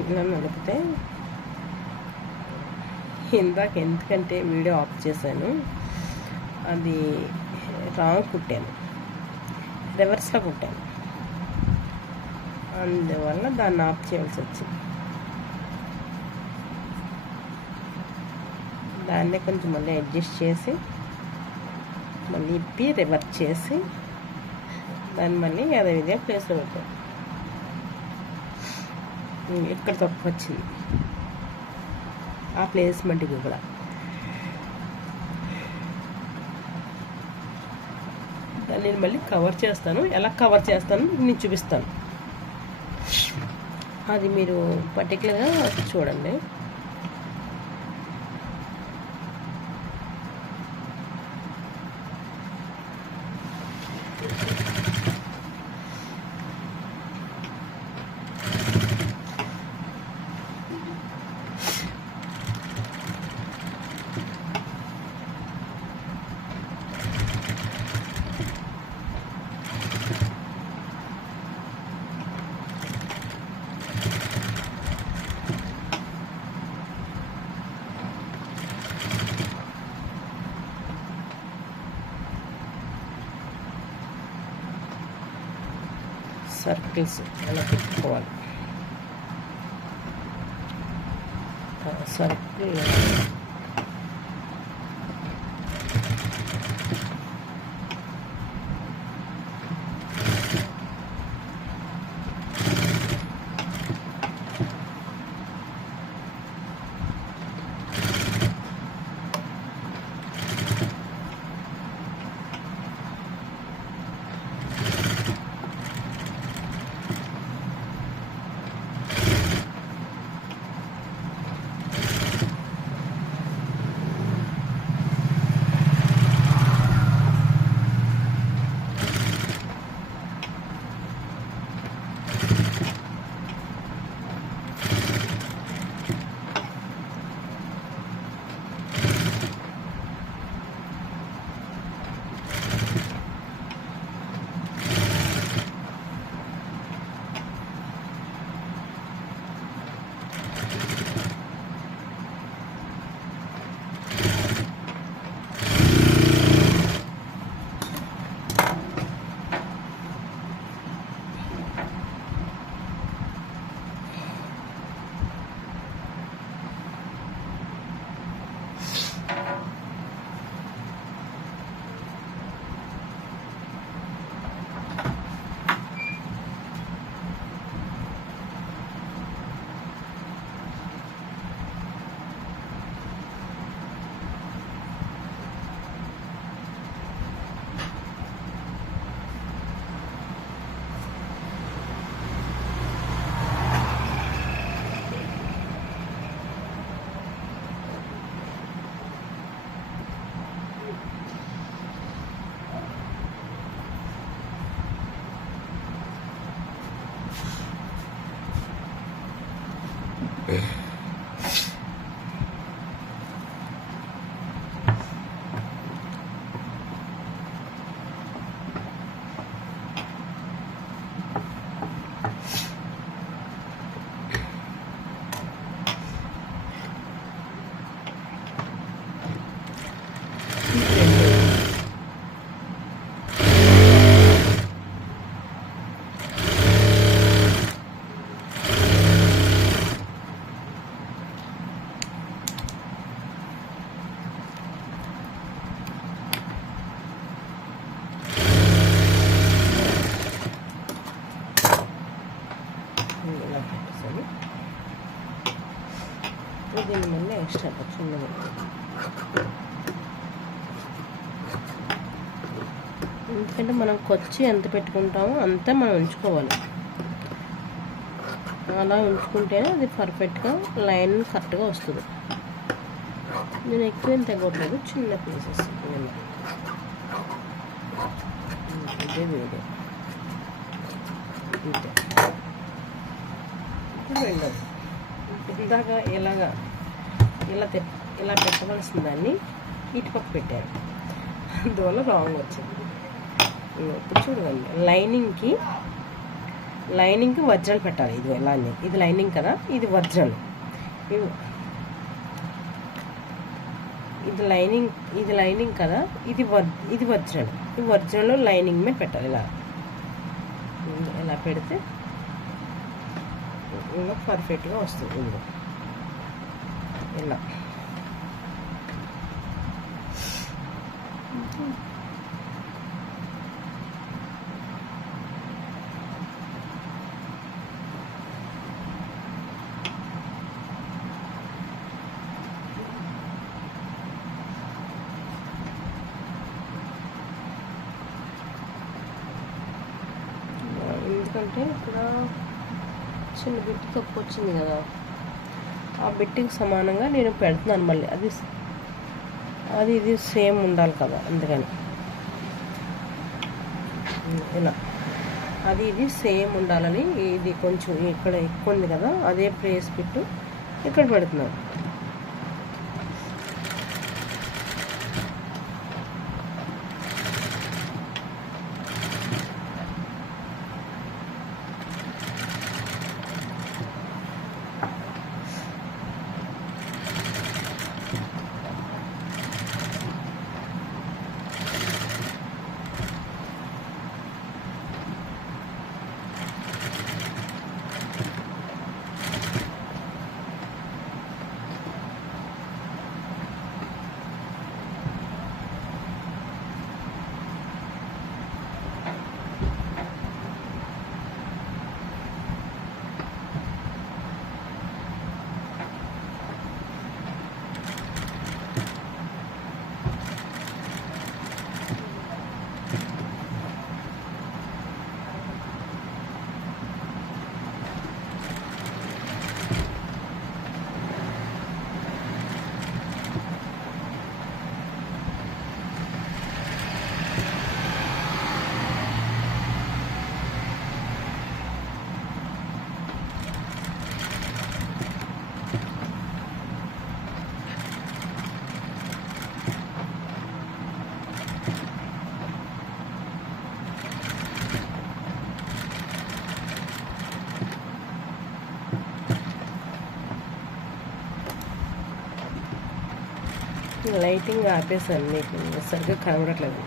ఇలా నలిపితే ఇందాక ఎందుకంటే వీడియో ఆఫ్ చేశాను అది రాంగ్ కుట్టాను రివర్స్లో కుట్టాను. అందువల్ల దాన్ని ఆఫ్ చేయాల్సి వచ్చింది. దాన్నే కొంచెం మళ్ళీ అడ్జస్ట్ చేసి మళ్ళీ ఇప్పి రివర్స్ చేసి దాన్ని మళ్ళీ అదే విధంగా ప్లేస్లో పెట్టాను. ఎక్కడ ఇక్కడ తక్కువ వచ్చింది ఆ ప్లేస్మెంట్కి కూడా దాన్ని నేను మళ్ళీ కవర్ చేస్తాను. ఎలా కవర్ చేస్తాను? నేను చూపిస్తాను. అది మీరు పర్టికులర్గా చూడండి. సర్కిల్స్ అలా పెట్టుకోవాలి. సర్కిల్ దీన్ని మళ్ళీ చిన్నగా ఎందుకంటే మనం కొచ్చి ఎంత పెట్టుకుంటామో అంతే మనం ఉంచుకోవాలి. అలా ఉంచుకుంటేనే అది పర్ఫెక్ట్గా లైన్ కరెక్ట్గా వస్తుంది. నేను ఎక్కువ ఏం తగ్గట్లేదు చిన్న పీసెస్ ఇదే వేరే. ఇప్పుడు రెండోది ఇందాక ఇలాగా. ఇలా తె ఇలా పెట్టవలసిన దాన్ని ఇటుపక్క పెట్టారు. అందువల్ల రాంగ్ వచ్చింది. ఇప్పుడు చూడండి లైనింగ్కి లైనింగ్కి వజ్రాలు పెట్టాలి. ఇది లైనింగ్ ఇది లైనింగ్ కదా ఇది వజ్రాలు ఇది లైనింగ్ ఇది లైనింగ్ కదా ఇది వర్ ఇది వజ్రాలు ఈ వజ్రాలు లైనింగ్ మీద పెట్టాలి ఇలా. ఇలా పెడితే ఇంకా పర్ఫెక్ట్గా వస్తుంది. ఇందులో ఇలా ఎందుకంటే ఇక్కడ చిన్న బిడ్డ తప్పు వచ్చింది కదా. ఆ బిట్టింగ్ సమానంగా నేను పెడుతున్నాను మళ్ళీ. అది అది ఇది సేమ్ ఉండాలి కదా అందుకని. ఇలా. అది ఇది సేమ్ ఉండాలని ఇది కొంచెం ఇక్కడ ఎక్కువ ఉంది కదా అదే ప్లేస్ పెట్టు. ఇక్కడ పెడుతున్నాను. లైటింగ్ ఆపేసాను మీకు. సరిగ్గా కనబడట్లేదు.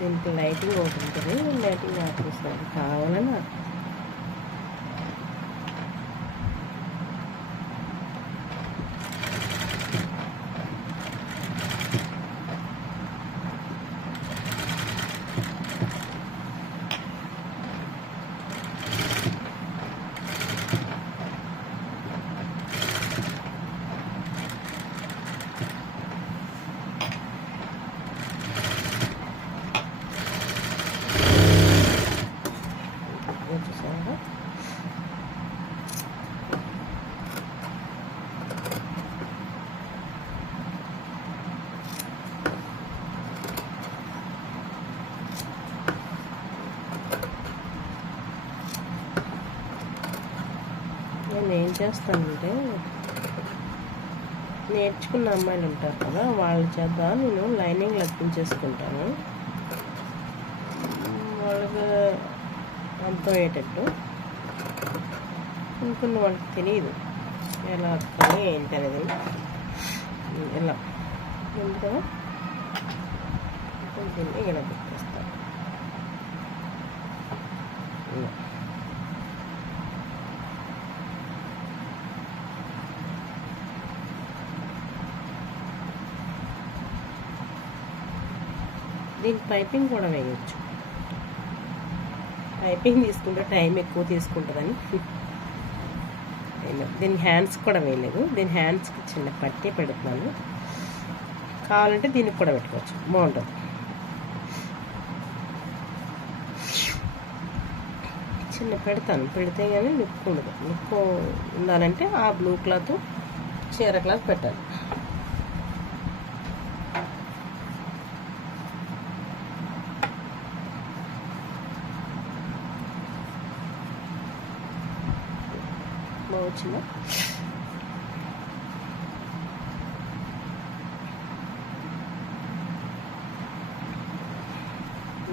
దీనికి లైటింగ్ ఒకటి ఉంటుంది. లైటింగ్ ఆపేసాను కావాలని ఆప- చూసారా నేను ఏం చేస్తానంటే నేర్చుకున్న అమ్మాయిలు ఉంటారు కదా వాళ్ళ చేత నేను లైనింగ్ లెక్కించేసుకుంటాను. వాళ్ళకి అర్థమయ్యేటట్టు. ఇంకొన్ని వాళ్ళకి తెలియదు ఎలా అర్థమని ఏంటి అనేది ఎలా ఉంది దీన్ని ఇలా పెట్టేస్తాను దీనికి పైపింగ్ కూడా వేయచ్చు. పైపింగ్ తీసుకుంటే టైం ఎక్కువ తీసుకుంటుందని నేను దీని హ్యాండ్స్ కూడా వేయలేదు. దీని హ్యాండ్స్కి చిన్న పట్టీ పెడుతున్నాను. కావాలంటే దీనికి కూడా పెట్టుకోవచ్చు. బాగుంటుంది. చిన్న పెడతాను. పెడితే కానీ లుక్ ఉండదు. లుక్ ఉండాలంటే ఆ బ్లూ క్లాత్ చీర క్లాత్ పెట్టాలి. వచ్చిందా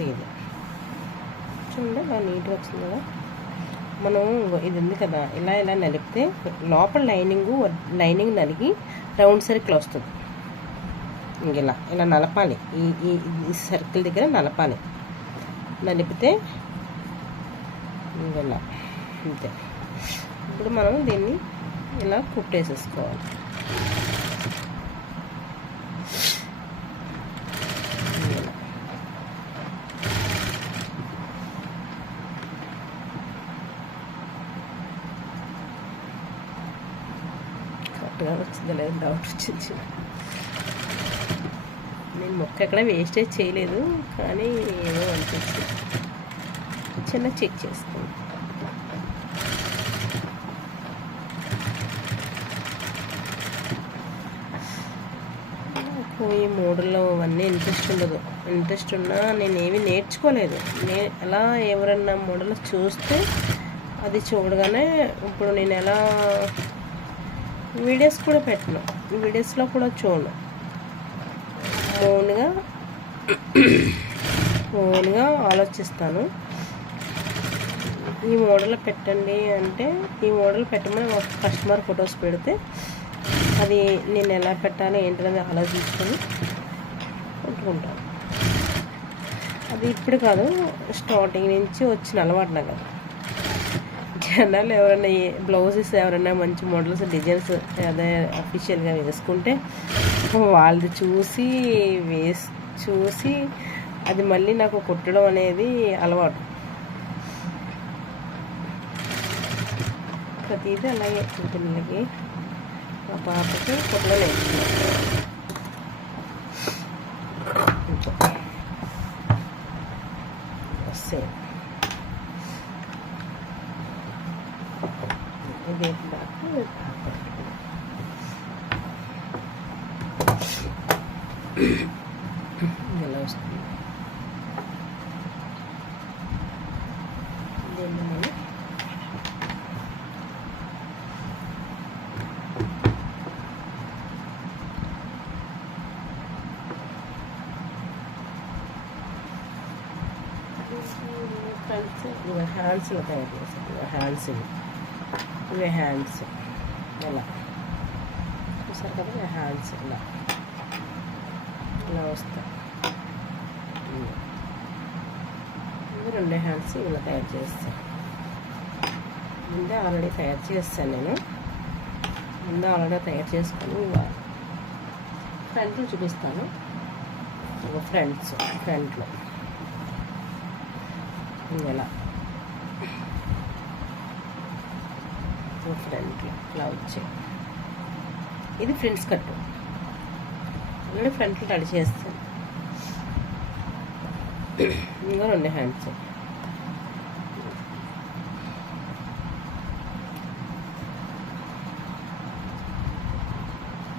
లేదు చూడండి ఇలా నీట్గా వచ్చింది కదా. మనం ఇది ఉంది కదా ఇలా ఇలా నలిపితే లోపల లైనింగ్ లైనింగ్ నలిగి రౌండ్ సర్కిల్ వస్తుంది. ఇంక ఇలా ఇలా నలపాలి. ఈ ఈ ఈ సర్కిల్ దగ్గర నలపాలి. నలిపితే ఇంక ఇలా అంతే. ఇప్పుడు మనం దీన్ని ఇలా కుట్టేసేసుకోవాలి. కరెక్ట్గా వచ్చిందా లేదు? డౌట్ వచ్చింది. నేను మొక్క ఎక్కడ వేస్టేజ్ చేయలేదు కానీ ఏమో అనిపించింది. చిన్న చెక్ చేసుకోండి. ఈ మోడల్లో అవన్నీ ఇంట్రెస్ట్ ఉండదు. ఇంట్రెస్ట్ ఉన్నా నేను ఏమీ నేర్చుకోలేదు. నే ఎలా ఎవరన్నా మోడల్ చూస్తే అది చూడగానే ఇప్పుడు నేను ఎలా వీడియోస్ కూడా పెట్టను. వీడియోస్లో కూడా చూడను. ఓన్గా ఓన్గా ఆలోచిస్తాను. ఈ మోడల్ పెట్టండి అంటే ఈ మోడల్ పెట్టమని ఒక కస్టమర్ ఫొటోస్ పెడితే అది నేను ఎలా పెట్టాలి ఏంటనేది ఆలోచించుకొని పెట్టుకుంటాను అది ఇప్పుడు కాదు స్టార్టింగ్ నుంచి వచ్చిన అలవాటు నాకు అది. జనాలు ఎవరైనా బ్లౌజెస్ ఎవరైనా మంచి మోడల్స్ డిజైన్స్ అదే అఫీషియల్గా వేసుకుంటే వాళ్ళది చూసి వేసి చూసి అది మళ్ళీ నాకు కుట్టడం అనేది అలవాటు. ప్రతిదీ అలాగే పిల్లలకి మా పాపకి కుట్టడం నేర్చుకున్నాను సేమ్ ఇదే బ్యాక్ ఇలా వస్తుంది దీన్ని మనం ఫ్రంట్స్ ఇవి హ్యాండ్స్లో తయారు చేస్తాను హ్యాండ్స్ ఇవి. ఇవి హ్యాండ్స్. ఇలా. చూసారు కదా హ్యాండ్స్ ఇలా. ఇలా వస్తాయి. ఇవి. రెండు హ్యాండ్స్ ఇలా తయారు చేస్తాను ముందే ఆల్రెడీ తయారు చేస్తాను నేను. ముందే ఆల్రెడీ తయారు చేసుకొని ఫ్రంట్లో చూపిస్తాను. ఇగో ఫ్రంట్స్ ఫ్రంట్లో. ఇలా. ఫ్రంట్లో ఇలా వచ్చాయి. ఇది ఫ్రంట్స్ కట్టు. ఆల్రెడీ ఫ్రంట్లు రెడీ చేస్తాను ఇంకా రెండు హ్యాండ్స్.